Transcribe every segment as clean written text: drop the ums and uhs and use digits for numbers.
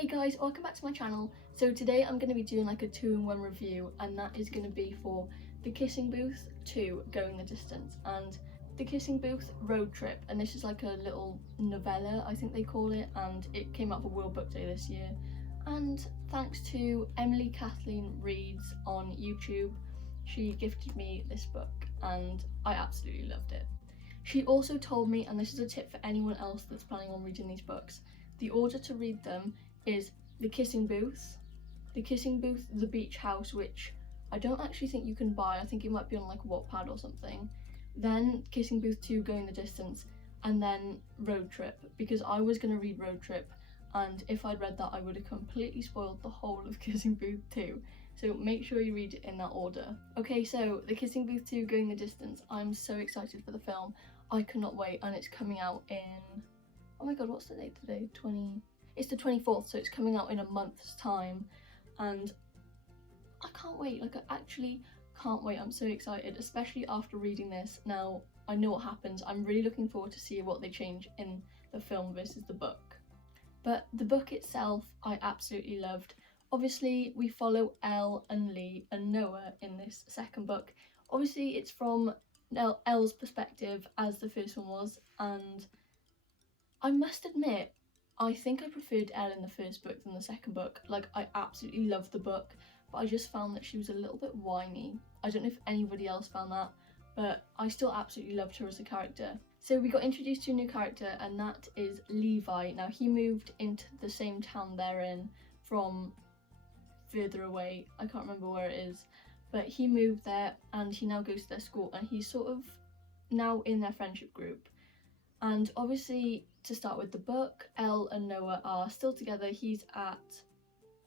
Hey guys, welcome back to my channel. So today I'm going to be doing like a 2-in-1 review, and that is going to be for The Kissing Booth 2 Going the Distance and The Kissing Booth Road Trip. And this is like a little novella, I think they call it, and it came out for World Book Day this year. And thanks to Emily Kathleen Reads on YouTube, she gifted me this book and I absolutely loved it. She also told me, and this is a tip for anyone else that's planning on reading these books, the order to read them is The Kissing Booth, The Beach House, which I don't actually think you can buy, I think it might be on like Wattpad or something, then Kissing Booth 2 Going the Distance, and then Road Trip, because I was going to read Road Trip, and if I'd read that I would have completely spoiled the whole of Kissing Booth 2, so make sure you read it in that order. Okay, so The Kissing Booth 2 Going the Distance, I'm so excited for the film, I cannot wait, and it's coming out in, oh my god, what's the date today? It's the 24th, so it's coming out in a month's time, and I can't wait. Like, I actually can't wait. I'm so excited, especially after reading this. Now I know what happens. I'm really looking forward to see what they change in the film versus the book. But the book itself I absolutely loved. Obviously we follow Elle and Lee and Noah in this second book. Obviously it's from Elle's perspective, as the first one was, and I must admit, I think I preferred Elle in the first book than the second book. Like, I absolutely loved the book, but I just found that she was a little bit whiny. I don't know if anybody else found that, but I still absolutely loved her as a character. So we got introduced to a new character, and that is Levi. Now, he moved into the same town they're in from further away. I can't remember where it is, but he moved there and he now goes to their school, and he's sort of now in their friendship group. And obviously, to start with the book, Elle and Noah are still together. He's at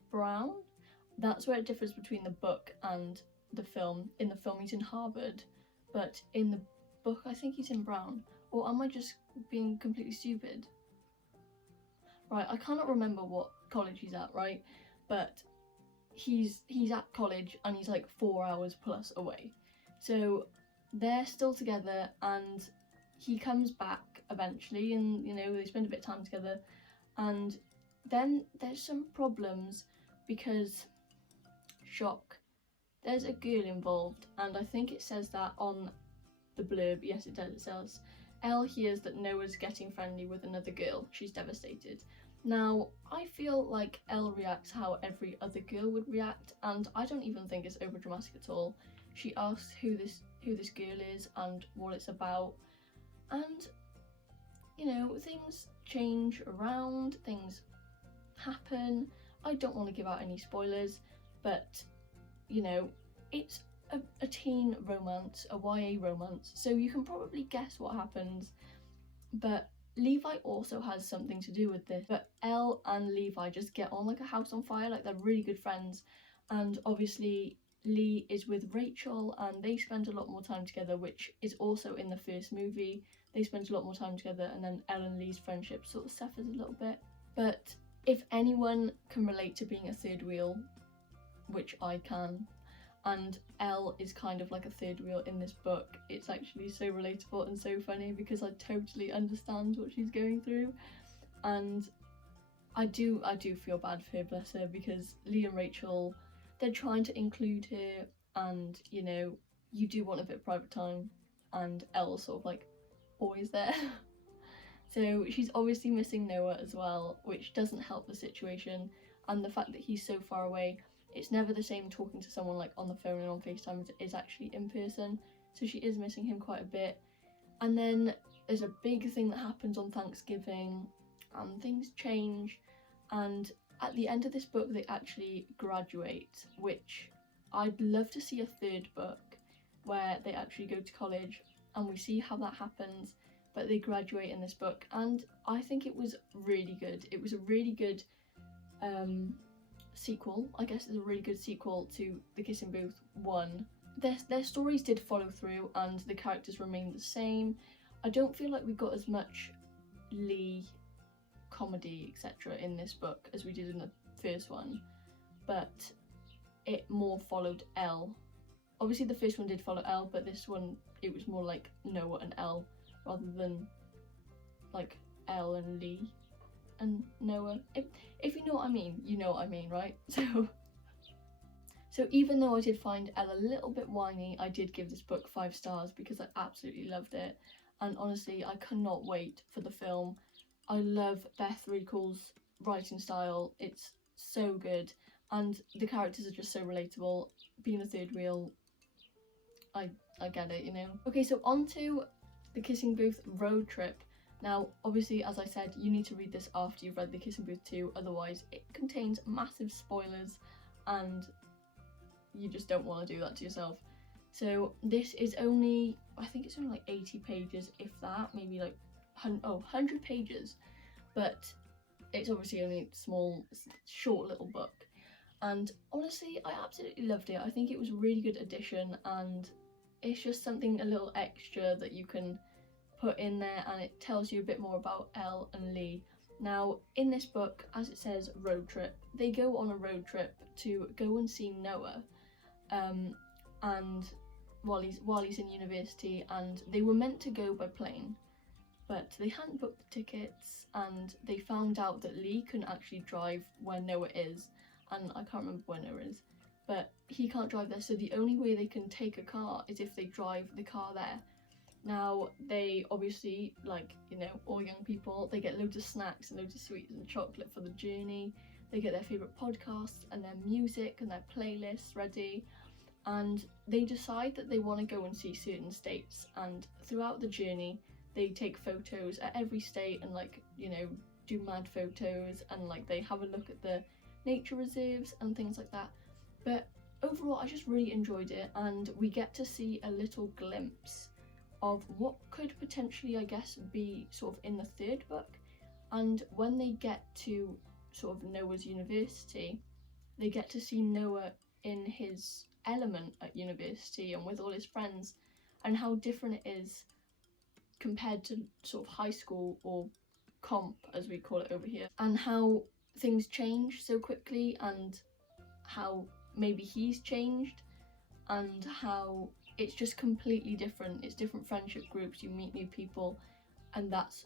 Brown. That's where it differs between the book and the film. In the film he's in Harvard, but in the book I think he's in Brown. Or am I just being completely stupid? Right, I cannot remember what college he's at, right? But he's at college and he's like 4 hours plus away. So they're still together, and he comes back eventually, and you know, they spend a bit of time together, and then there's some problems because, shock, there's a girl involved, and I think it says that on the blurb. Yes, it does. It says Elle hears that Noah's getting friendly with another girl. She's devastated. Now, I feel like Elle reacts how every other girl would react, and I don't even think it's over dramatic at all. She asks who this girl is and what it's about, and you know, things change around, things happen. I don't want to give out any spoilers, but you know, it's a teen romance, a YA romance, so you can probably guess what happens. But Levi also has something to do with this. But Elle and Levi just get on like a house on fire, like they're really good friends. And obviously Lee is with Rachel and they spend a lot more time together, which is also in the first movie. They spend a lot more time together, and then Elle and Lee's friendship sort of suffers a little bit. But if anyone can relate to being a third wheel, which I can, and Elle is kind of like a third wheel in this book, it's actually so relatable and so funny because I totally understand what she's going through. And I do feel bad for her, bless her, because Lee and Rachel, they're trying to include her, and you know, you do want a bit of private time, and Elle's sort of like always there. So she's obviously missing Noah as well, which doesn't help the situation, and the fact that he's so far away, it's never the same talking to someone like on the phone and on FaceTime as it is actually in person, so she is missing him quite a bit. And then there's a big thing that happens on Thanksgiving, and things change, and at the end of this book they actually graduate, which I'd love to see a third book where they actually go to college and we see how that happens, but they graduate in this book, and I think it was really good. It was a really good sequel, I guess. It's a really good sequel to The Kissing Booth 1. Their stories did follow through and the characters remained the same. I don't feel like we got as much Lee comedy etc in this book as we did in the first one, but it more followed Elle. Obviously the first one did follow Elle, but this one it was more like Noah and Elle rather than like Elle and Lee. and Noah. If you know what I mean, you know what I mean, right? So even though I did find Elle a little bit whiny, I did give this book 5 stars because I absolutely loved it. And honestly, I cannot wait for the film. I love Beth Reekle's writing style. It's so good. And the characters are just so relatable. Being a third wheel, I get it, you know. Okay, so on to The Kissing Booth road trip. Now, obviously, as I said, you need to read this after you've read The Kissing Booth 2, otherwise it contains massive spoilers and you just don't want to do that to yourself. So this is only, I think it's only like 80 pages, if that, maybe like 100 pages, but it's obviously only a small, short little book. And honestly, I absolutely loved it. I think it was a really good addition, and it's just something a little extra that you can put in there, and it tells you a bit more about Elle and Lee. Now, in this book, as it says road trip, they go on a road trip to go and see Noah, and while he's in university, and they were meant to go by plane, but they hadn't booked the tickets, and they found out that Lee couldn't actually drive where Noah is, and I can't remember where Noah is, but he can't drive there, so the only way they can take a car is if they drive the car there. Now, they obviously, like, you know, all young people, they get loads of snacks and loads of sweets and chocolate for the journey. They get their favourite podcasts and their music and their playlists ready, and they decide that they want to go and see certain states, and throughout the journey they take photos at every state and, like, you know, do mad photos, and like they have a look at the nature reserves and things like that. But overall, I just really enjoyed it, and we get to see a little glimpse of what could potentially, I guess, be sort of in the third book. And when they get to sort of Noah's university, they get to see Noah in his element at university and with all his friends, and how different it is compared to sort of high school, or comp as we call it over here, and how things change so quickly, and how maybe he's changed, and how it's just completely different. It's different friendship groups, you meet new people, and that's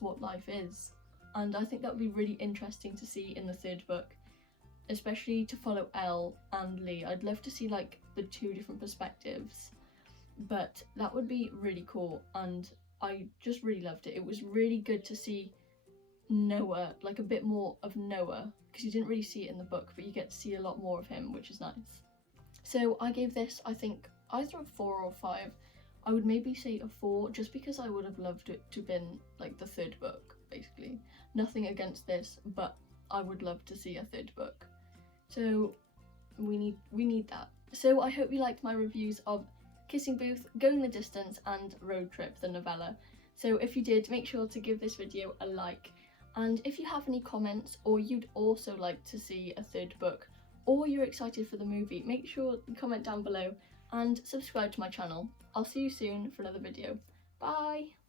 what life is. And I think that would be really interesting to see in the third book, especially to follow Elle and Lee. I'd love to see like the 2 different perspectives, but that would be really cool, and I just really loved it. It was really good to see Noah, like a bit more of Noah, because you didn't really see it in the book, but you get to see a lot more of him, which is nice. So I gave this, I think, either a 4 or a 5. I would maybe say a 4, just because I would have loved it to have been like the third book, basically. Nothing against this, but I would love to see a third book. So we need that. So I hope you liked my reviews of Kissing Booth, Going the Distance and Road Trip, the novella. So if you did, make sure to give this video a like. And if you have any comments, or you'd also like to see a third book, or you're excited for the movie, make sure you comment down below and subscribe to my channel. I'll see you soon for another video. Bye!